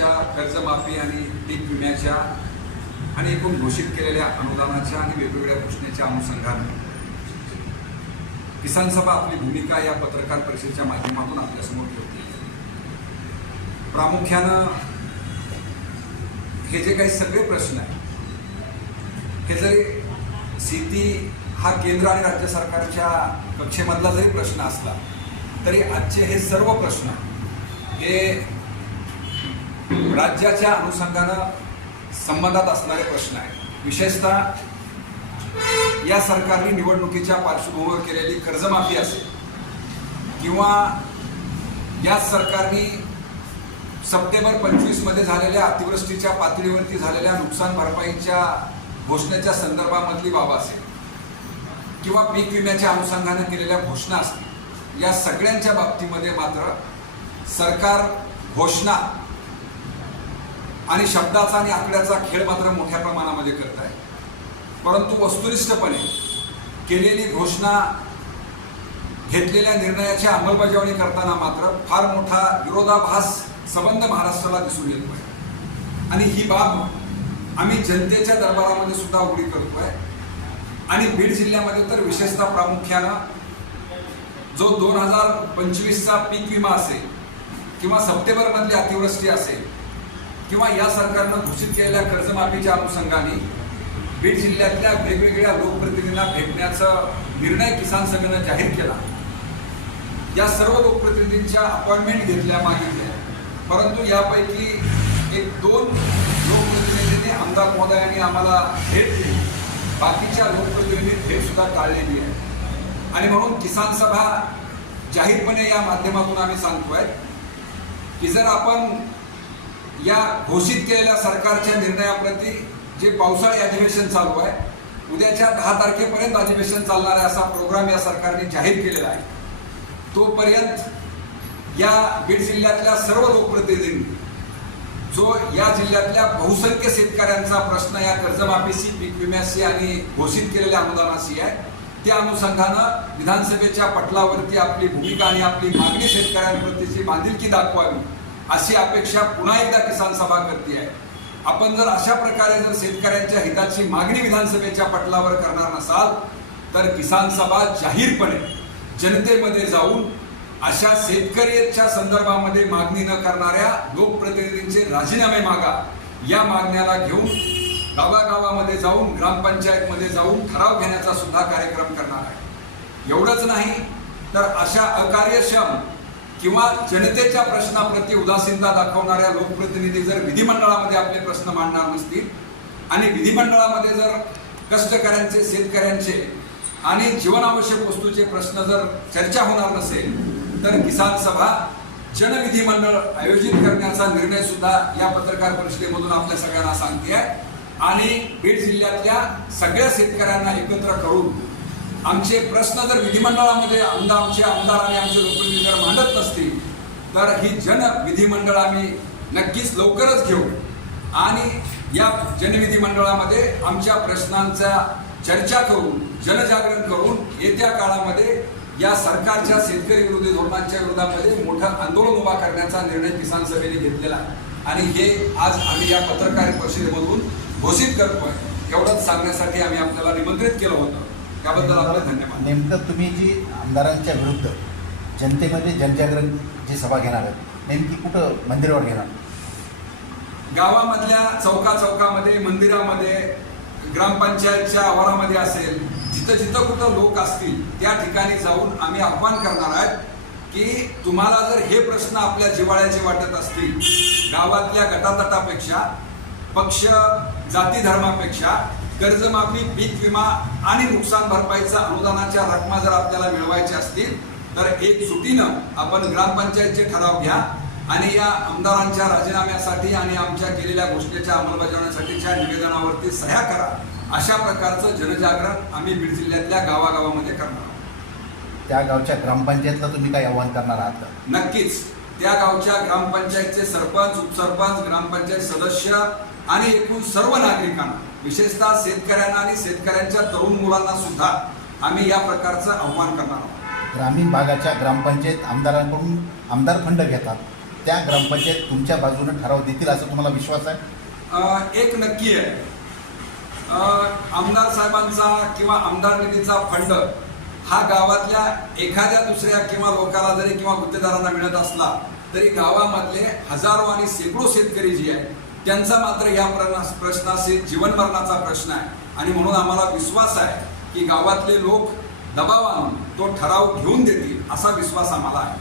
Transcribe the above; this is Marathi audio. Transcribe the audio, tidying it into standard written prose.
वर्षाच्या कर्जमाफी आणि पीक विम्याच्या आणि एकूण घोषित केलेल्या अनुदानाच्या आणि वेगवेगळ्या घोषणेच्या अनुषंगाने किसान सभा आपली भूमिका या पत्रकार परिषदेच्या माध्यमातून आपल्यासमोर ठेवते। प्रामुख्यानं हे जे काही सगळे प्रश्न आहेत हे जरी शेती हा केंद्र आणि राज्य सरकारच्या कक्षेमधला जरी प्रश्न असला तरी आजचे हे सर्व प्रश्न हे राज्याच्या अनुषंगानं संबंधात असणारे प्रश्न आहेत। विशेषतः या सरकारने निवडणुकीच्या पार्श्वभूमीवर केलेली कर्जमाफी असेल किंवा या सरकारने सप्टेंबर 25 मध्ये झालेल्या अतिवृष्टीच्या पातळीवरती झालेल्या नुकसान भरपाईच्या घोषणेच्या संदर्भामधली बाब असेल किंवा पीक विम्याच्या अनुषंगाने केलेल्या घोषणा असतील, या सगळ्यांच्या बाबतीमध्ये मात्र सरकार घोषणा आणि शब्दाचा आणि आकड्याचा खेळ मात्र मोठ्या प्रमाणामध्ये करत आहे। परंतु वस्तुनिष्ठपणे केलेली घोषणा घेतलेल्या निर्णयाची अंमलबजावणी करताना मात्र फार मोठा विरोधाभास संबंध महाराष्ट्राला दिसून येतोय आणि ही बाब आम्ही जनतेच्या दरबारामध्ये सुद्धा उघडी करतोय। आणि बीड जिल्ह्यामध्ये तर विशेषतः प्रामुख्यानं जो 2025चा पीक विमा असेल किंवा सप्टेंबरमधली अतिवृष्टी असेल किंवा या सरकारनं घोषित केलेल्या कर्जमाफीच्या अनुषंगाने बीड जिल्ह्यातल्या वेगवेगळ्या लोकप्रतिनिधींना भेटण्याचा निर्णय किसान सभेनं जाहीर केला। या सर्व लोकप्रतिनिधींच्या अपॉइंटमेंट घेतल्या, मागितल्या, परंतु यापैकी 1-2 लोकप्रतिनिधींनी आमदार महोदयांनी आम्हाला भेट दिली, बाकीच्या लोकप्रतिनिधी भेट सुद्धा टाळलेली आहे। आणि म्हणून किसान सभा जाहीरपणे या माध्यमातून आम्ही सांगतोय की जर आपण या घोषित केलेल्या सरकारच्या निर्णयाप्रती जे पावसाळी अधिवेशन चालू आहे, उद्याच्या 10 तारखेपर्यंत अधिवेशन चालणार आहे असा प्रोग्राम या सरकारने जाहीर केलेला आहे, तोपर्यंत या बीड जिल्ह्यातल्या सर्व लोकप्रतिनिधींनी जो या जिल्ह्यातल्या बहुसंख्य शेतकऱ्यांचा प्रश्न या कर्जमाफीशी, पीक विम्याशी आणि घोषित केलेल्या अनुदानाशी आहे, त्या अनुषंगानं विधानसभेच्या पटलावरती आपली भूमिका आणि आपली मागणी शेतकऱ्यांप्रतीची बांधिलकी दाखवावी अशी अपेक्षा पुन्हा एकदा किसान सभा करते आहे। आपण जर अशा प्रकारे जर शेतकऱ्यांच्या हिताची मागणी विधानसभेच्या पटलावर करणार नसाल तर किसान सभा जाहीरपणे जनतेमध्ये जाऊन अशा शेतकऱ्यांच्या संदर्भामध्ये मागणी न करणाऱ्या लोकप्रतिनिधींचे राजीनामे मागा या मागण्याला घेऊन गावागावामध्ये जाऊन ग्रामपंचायतमध्ये जाऊन ठराव घेण्याचा सुद्धा कार्यक्रम करणार आहे। एवढंच नाही तर अशा अकार्यक्षम किंवा जनतेच्या प्रश्नाप्रती उदासीनता दाखवणाऱ्या लोकप्रतिनिधी जर विधिमंडळामध्ये आपले प्रश्न मांडणार नसतील आणि विधिमंडळामध्ये जर कष्टकऱ्यांचे, शेतकऱ्यांचे आणि जीवनावश्यक वस्तूचे प्रश्न जर चर्चा होणार नसेल तर किसान सभा जनविधिमंडळ आयोजित करण्याचा निर्णय सुद्धा या पत्रकार परिषदेमधून आपल्या सगळ्यांना सांगते आहे। आणि बीड जिल्ह्यातल्या सगळ्या शेतकऱ्यांना एकत्र करून आमचे प्रश्न जर विधिमंडळामध्ये आमचे आमदार आणि आमचे लोकप्रतिनिधी जर मांडत नसतील तर ही जनविधिमंडळ आम्ही नक्कीच लवकरच घेऊ आणि या जनविधिमंडळामध्ये आमच्या प्रश्नांचा चर्चा करून, जनजागरण करून येत्या काळामध्ये या सरकारच्या शेतकरी विरोधी धोरणांच्या विरोधामध्ये मोठं आंदोलन उभा करण्याचा निर्णय किसान सभेने घेतलेला आणि हे आज आम्ही या पत्रकार परिषदेमधून घोषित करतोय। एवढंच सांगण्यासाठी आम्ही आपल्याला निमंत्रित केलं होतं, त्याबद्दल आपले धन्यवाद। नेमकं तुम्ही जी आमदारांच्या विरुद्ध जनतेमध्ये जनजागरण जी सभा घेणार आहे नेमकी कुठं मंदिरावर घेणार? गावामधल्या चौकामध्ये, मंदिरामध्ये, ग्रामपंचायतच्या आवारामध्ये असेल, जिथं जिथं कुठं लोक असतील त्या ठिकाणी जाऊन आम्ही आव्हान करणार आहेत की तुम्हाला जर हे प्रश्न आपल्या जिव्हाळ्याचे वाटत असतील, गावातल्या गटातटापेक्षा, पक्ष जाती धर्मापेक्षा कर्जमाफी, पीक विमा आणि नुकसान भरपाईचा अनुदानाच्या रकमा जर आपल्याला मिळवायच्या असतील तर एकजुटीनं आपण ग्रामपंचायतचे ठराव घ्या आणि या आमदारांच्या राजीनाम्यासाठी आणि आमच्या केलेल्या घोषणेच्या अंमलबजावणीसाठीच्या निवेदनावरती सह्या करा। अशा प्रकारचं जनजागरण आम्ही बीड जिल्ह्यातल्या गावागावामध्ये करणार आहोत। त्या गावच्या ग्रामपंचायतला तुम्ही काय आव्हान करणार आहात? नक्कीच त्या गावच्या ग्रामपंचायतचे सरपंच, उपसरपंच, ग्रामपंचायत सदस्य आणि एकूण सर्व नागरिकांना, विशेषतः शेतकऱ्यांना आणि शेतकऱ्यांच्या तरुण मुलांना सुद्धा आम्ही या प्रकारचं आव्हान करणार आहोत। ग्रामीण भागाच्या ग्रामपंचायत आमदारांकडून आमदार फंड घेतात त्या ग्रामपंचायत तुमच्या बाजूने ठराव देतील असं तुम्हाला विश्वास आहे? एक नक्की आहे, आमदार साहेबांचा किंवा आमदार निधीचा फंड हा गावातल्या एखाद्या दुसऱ्या किंवा लोकांना जरी किंवा गुत्तेदारांना मिळत असला तरी गावामधले हजारो आणि शेकडो शेतकरी जे आहेत त्यांचा मात्र या प्रश्नाशी जीवन मरणाचा प्रश्न आहे. आणि म्हणून आम्हाला विश्वास आहे की गावातले लोक दबाव आणून तो ठराव घेऊन देतील असा विश्वास आम्हाला आहे.